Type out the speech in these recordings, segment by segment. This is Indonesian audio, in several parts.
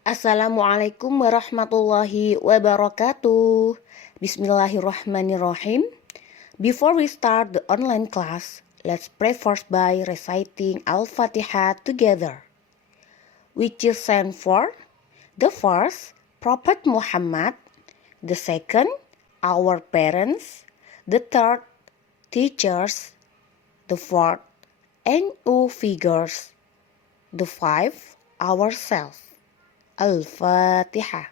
Assalamualaikum warahmatullahi wabarakatuh. Bismillahirrahmanirrahim. Before we start the online class, let's pray first by reciting Al-Fatihah together, which is sent for the first, Prophet Muhammad; the second, our parents; the third, teachers; the fourth, NU figures; the fifth, ourselves. Al-Fatihah.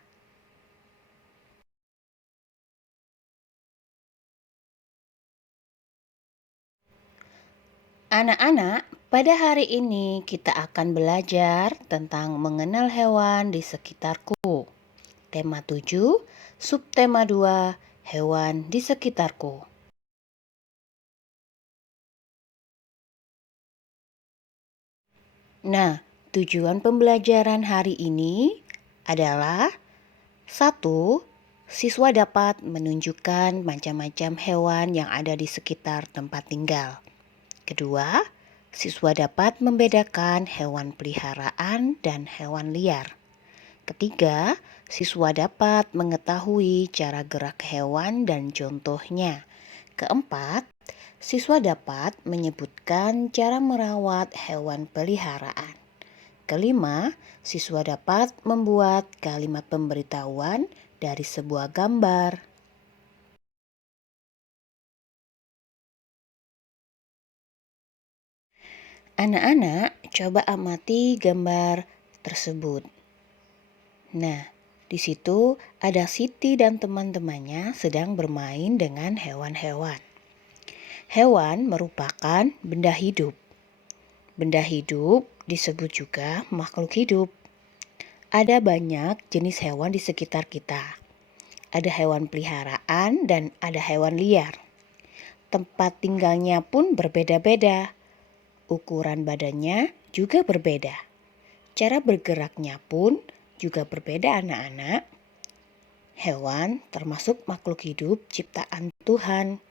Anak-anak, pada hari ini kita akan belajar tentang mengenal hewan di sekitarku. Tema 7, subtema 2, hewan di sekitarku. Nah, tujuan pembelajaran hari ini adalah 1. Siswa dapat menunjukkan macam-macam hewan yang ada di sekitar tempat tinggal. Kedua, siswa dapat membedakan hewan peliharaan dan hewan liar. Ketiga, siswa dapat mengetahui cara gerak hewan dan contohnya. Keempat, siswa dapat menyebutkan cara merawat hewan peliharaan. Kelima, siswa dapat membuat kalimat pemberitahuan dari sebuah gambar. Anak-anak, coba amati gambar tersebut. Nah, di situ ada Siti dan teman-temannya sedang bermain dengan hewan-hewan. Hewan merupakan benda hidup. Benda hidup disebut juga makhluk hidup. Ada banyak jenis hewan di sekitar kita. Ada hewan peliharaan dan ada hewan liar. Tempat tinggalnya pun berbeda-beda. Ukuran badannya juga berbeda. Cara bergeraknya pun juga berbeda anak-anak. Hewan termasuk makhluk hidup ciptaan Tuhan.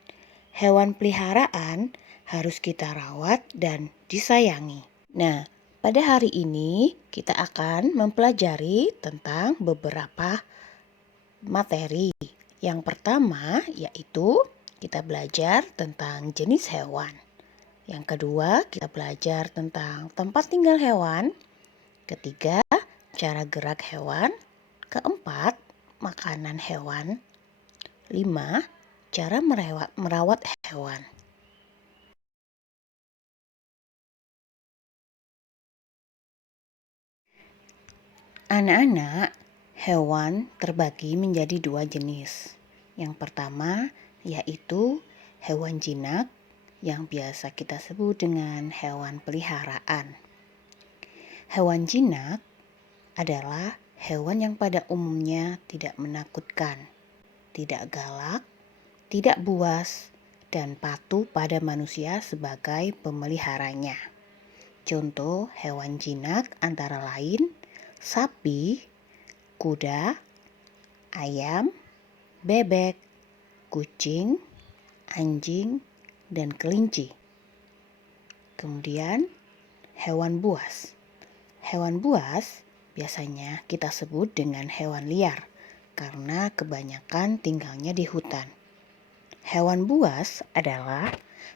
Hewan peliharaan harus kita rawat dan disayangi. Nah, pada hari ini kita akan mempelajari tentang beberapa materi. Yang pertama yaitu kita belajar tentang jenis hewan. Yang kedua, kita belajar tentang tempat tinggal hewan. Ketiga, cara gerak hewan. Keempat, makanan hewan. 5, cara merawat hewan. Anak-anak, hewan terbagi menjadi 2 jenis. Yang pertama yaitu hewan jinak yang biasa kita sebut dengan hewan peliharaan. Hewan jinak adalah hewan yang pada umumnya tidak menakutkan, tidak galak, tidak buas, dan patuh pada manusia sebagai pemeliharanya. Contoh hewan jinak antara lain sapi, kuda, ayam, bebek, kucing, anjing, dan kelinci. Kemudian hewan buas. Hewan buas biasanya kita sebut dengan hewan liar karena kebanyakan tinggalnya di hutan. Hewan buas adalah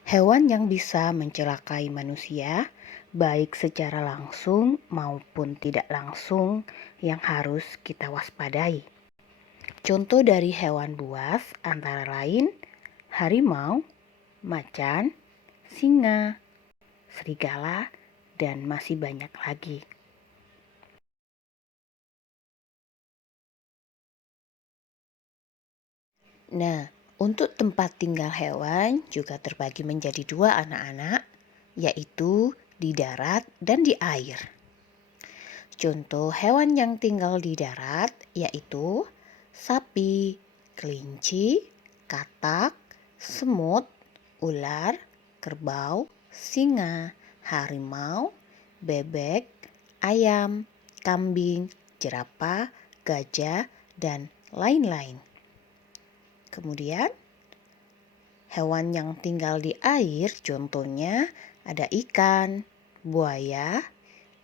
hewan yang bisa mencelakai manusia baik secara langsung maupun tidak langsung yang harus kita waspadai. Contoh dari hewan buas antara lain harimau, macan, singa, serigala, dan masih banyak lagi. Nah, untuk tempat tinggal hewan juga terbagi menjadi 2 anak-anak, yaitu di darat dan di air. Contoh hewan yang tinggal di darat yaitu sapi, kelinci, katak, semut, ular, kerbau, singa, harimau, bebek, ayam, kambing, jerapah, gajah, dan lain-lain. Kemudian hewan yang tinggal di air contohnya ada ikan, buaya,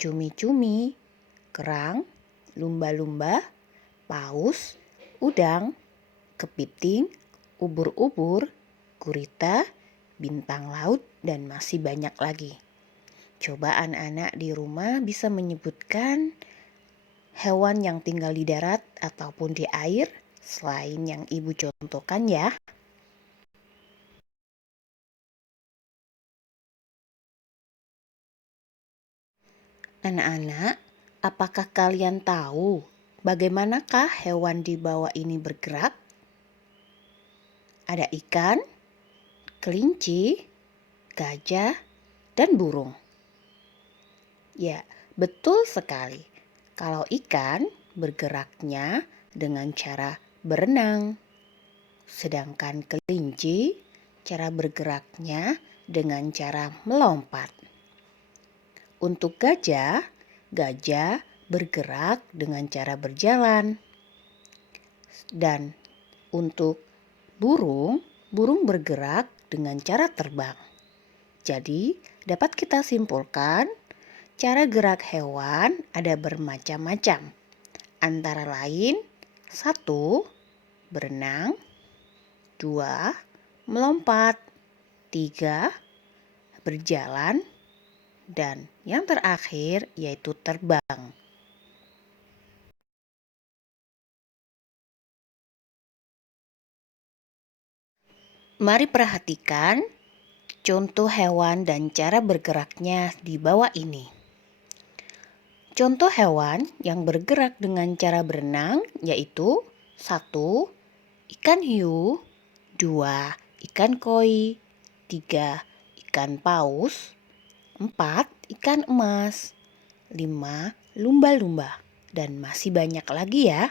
cumi-cumi, kerang, lumba-lumba, paus, udang, kepiting, ubur-ubur, gurita, bintang laut, dan masih banyak lagi. Coba anak-anak di rumah bisa menyebutkan hewan yang tinggal di darat ataupun di air selain yang ibu contohkan ya. Anak-anak, apakah kalian tahu bagaimanakah hewan di bawah ini bergerak? Ada ikan, kelinci, gajah, dan burung. Ya, betul sekali. Kalau ikan bergeraknya dengan cara berenang, sedangkan kelinci cara bergeraknya dengan cara melompat. Untuk gajah, gajah bergerak dengan cara berjalan. Dan untuk burung, burung bergerak dengan cara terbang. Jadi, dapat kita simpulkan cara gerak hewan ada bermacam-macam. Antara lain, 1. Berenang, 2. Melompat, 3. Berjalan, dan yang terakhir yaitu terbang. Mari perhatikan contoh hewan dan cara bergeraknya di bawah ini. Contoh hewan yang bergerak dengan cara berenang yaitu 1. Ikan hiu, 2. Ikan koi, 3. Ikan paus, 4. Ikan emas, 5. Lumba-lumba, dan masih banyak lagi ya.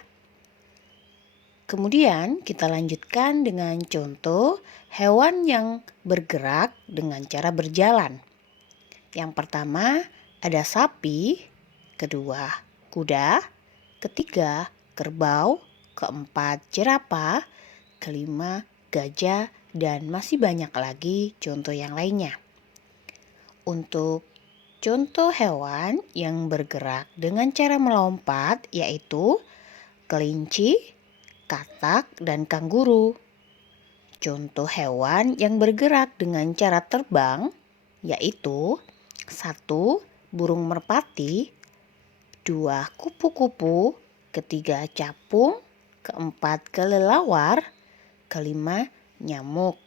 Kemudian kita lanjutkan dengan contoh hewan yang bergerak dengan cara berjalan. Yang pertama ada sapi, kedua kuda, ketiga kerbau, keempat jerapah, kelima gajah, dan masih banyak lagi contoh yang lainnya. Untuk contoh hewan yang bergerak dengan cara melompat yaitu kelinci, katak, dan kanguru. Contoh hewan yang bergerak dengan cara terbang yaitu 1. Burung merpati, 2. Kupu-kupu, ketiga capung, keempat kelelawar, kelima nyamuk,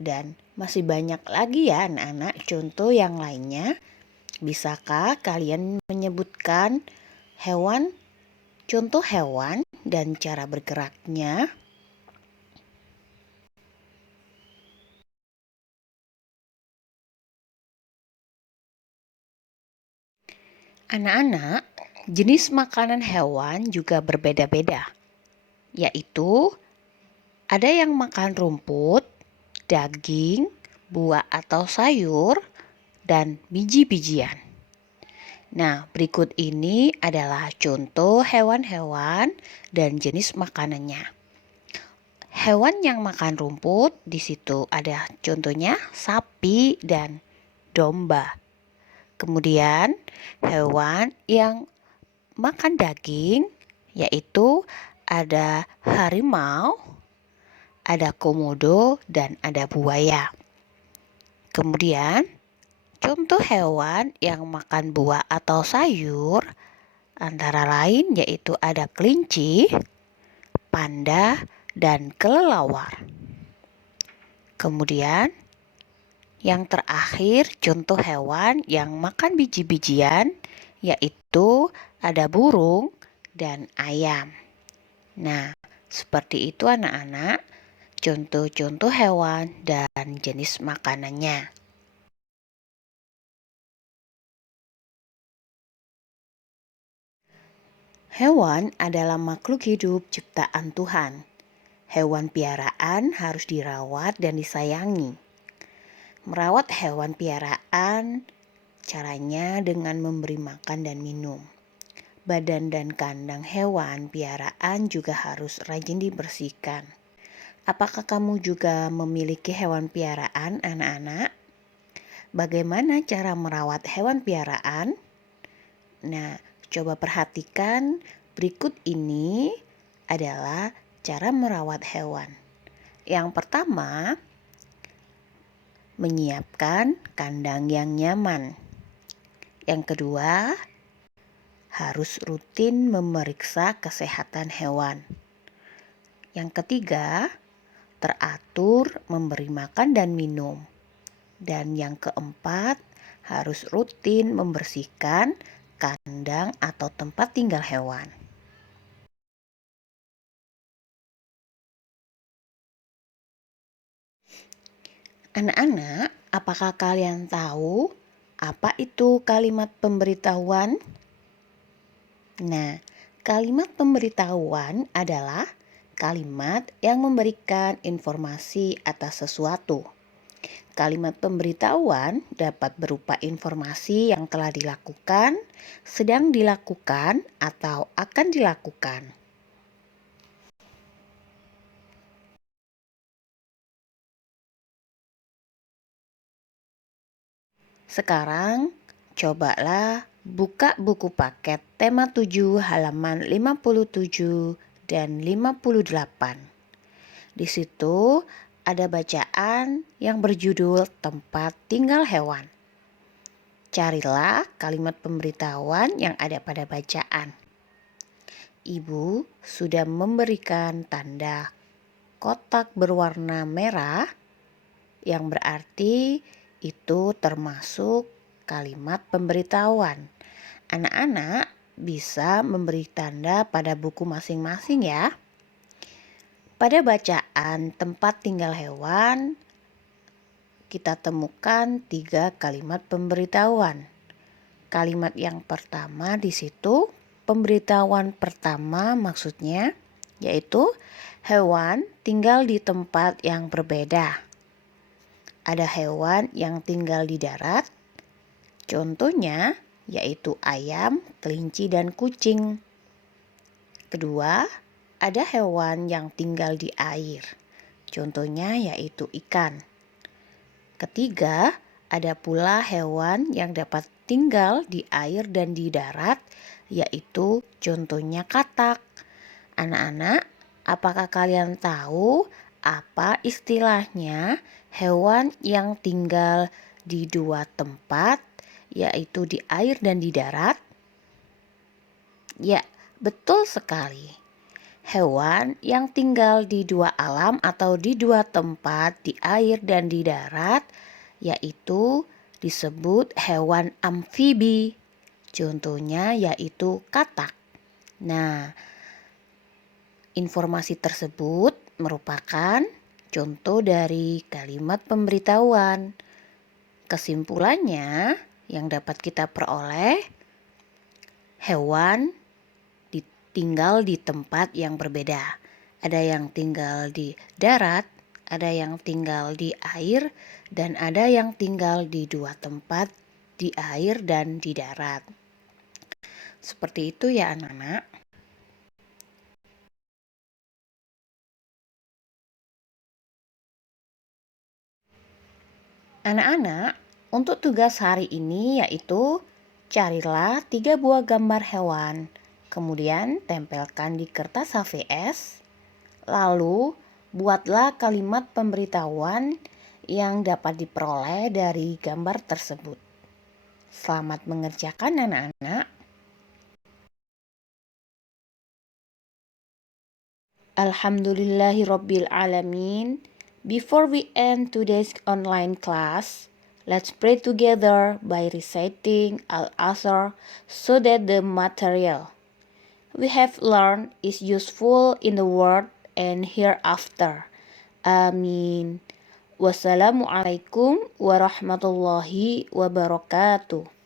dan masih banyak lagi ya anak-anak contoh yang lainnya. Bisakah kalian menyebutkan contoh hewan dan cara bergeraknya? Anak-anak, jenis makanan hewan juga berbeda-beda, yaitu ada yang makan rumput, daging, buah atau sayur, dan biji-bijian. Nah, berikut ini adalah contoh hewan-hewan dan jenis makanannya. Hewan yang makan rumput di situ ada contohnya sapi dan domba. Kemudian hewan yang makan daging yaitu ada harimau, ada komodo, dan ada buaya. Kemudian contoh hewan yang makan buah atau sayur antara lain yaitu ada kelinci, panda, dan kelelawar. Kemudian yang terakhir contoh hewan yang makan biji-bijian yaitu ada burung dan ayam. Nah, seperti itu anak-anak contoh-contoh hewan dan jenis makanannya. Hewan adalah makhluk hidup ciptaan Tuhan. Hewan piaraan harus dirawat dan disayangi. Merawat hewan piaraan caranya dengan memberi makan dan minum. Badan dan kandang hewan piaraan juga harus rajin dibersihkan. Apakah kamu juga memiliki hewan piaraan, anak-anak? Bagaimana cara merawat hewan piaraan? Nah, coba perhatikan Berikut ini adalah cara merawat hewan. Yang pertama, menyiapkan kandang yang nyaman. Yang kedua, harus rutin memeriksa kesehatan hewan. Yang ketiga, teratur memberi makan dan minum. Dan yang keempat, harus rutin membersihkan kandang atau tempat tinggal hewan. Anak-anak, apakah kalian tahu apa itu kalimat pemberitahuan? Nah, kalimat pemberitahuan adalah kalimat yang memberikan informasi atas sesuatu. Kalimat pemberitahuan dapat berupa informasi yang telah dilakukan, sedang dilakukan, atau akan dilakukan. Sekarang, cobalah buka buku paket tema 7 halaman 57 dan 58. Di situ ada bacaan yang berjudul Tempat Tinggal Hewan. Carilah kalimat pemberitahuan yang ada pada bacaan. Ibu sudah memberikan tanda kotak berwarna merah yang berarti itu termasuk kalimat pemberitahuan. Anak-anak bisa memberi tanda pada buku masing-masing ya. Pada bacaan tempat tinggal hewan, kita temukan 3 kalimat pemberitahuan. Kalimat yang pertama di situ, pemberitahuan pertama maksudnya yaitu hewan tinggal di tempat yang berbeda. Ada hewan yang tinggal di darat, contohnya yaitu ayam, kelinci, dan kucing. Kedua, ada hewan yang tinggal di air, contohnya yaitu ikan. Ketiga, ada pula hewan yang dapat tinggal di air dan di darat, yaitu contohnya katak. Anak-anak, apakah kalian tahu apa istilahnya hewan yang tinggal di 2 tempat, yaitu di air dan di darat? Ya, betul sekali. Hewan yang tinggal di 2 alam atau di 2 tempat, di air dan di darat, yaitu disebut hewan amfibi. Contohnya yaitu katak. Nah, informasi tersebut merupakan contoh dari kalimat pemberitahuan. Kesimpulannya yang dapat kita peroleh, hewan tinggal di tempat yang berbeda. Ada yang tinggal di darat, ada yang tinggal di air, dan ada yang tinggal di 2 tempat, di air dan di darat. Seperti itu ya anak-anak. Anak-anak, untuk tugas hari ini yaitu carilah 3 buah gambar hewan, kemudian tempelkan di kertas HVS, lalu buatlah kalimat pemberitahuan yang dapat diperoleh dari gambar tersebut. Selamat mengerjakan anak-anak. Alhamdulillahirabbil alamin. Before we end today's online class, let's pray together by reciting Al-Asr so that the material we have learned is useful in the world and hereafter. Amin. Wassalamualaikum warahmatullahi wabarakatuh.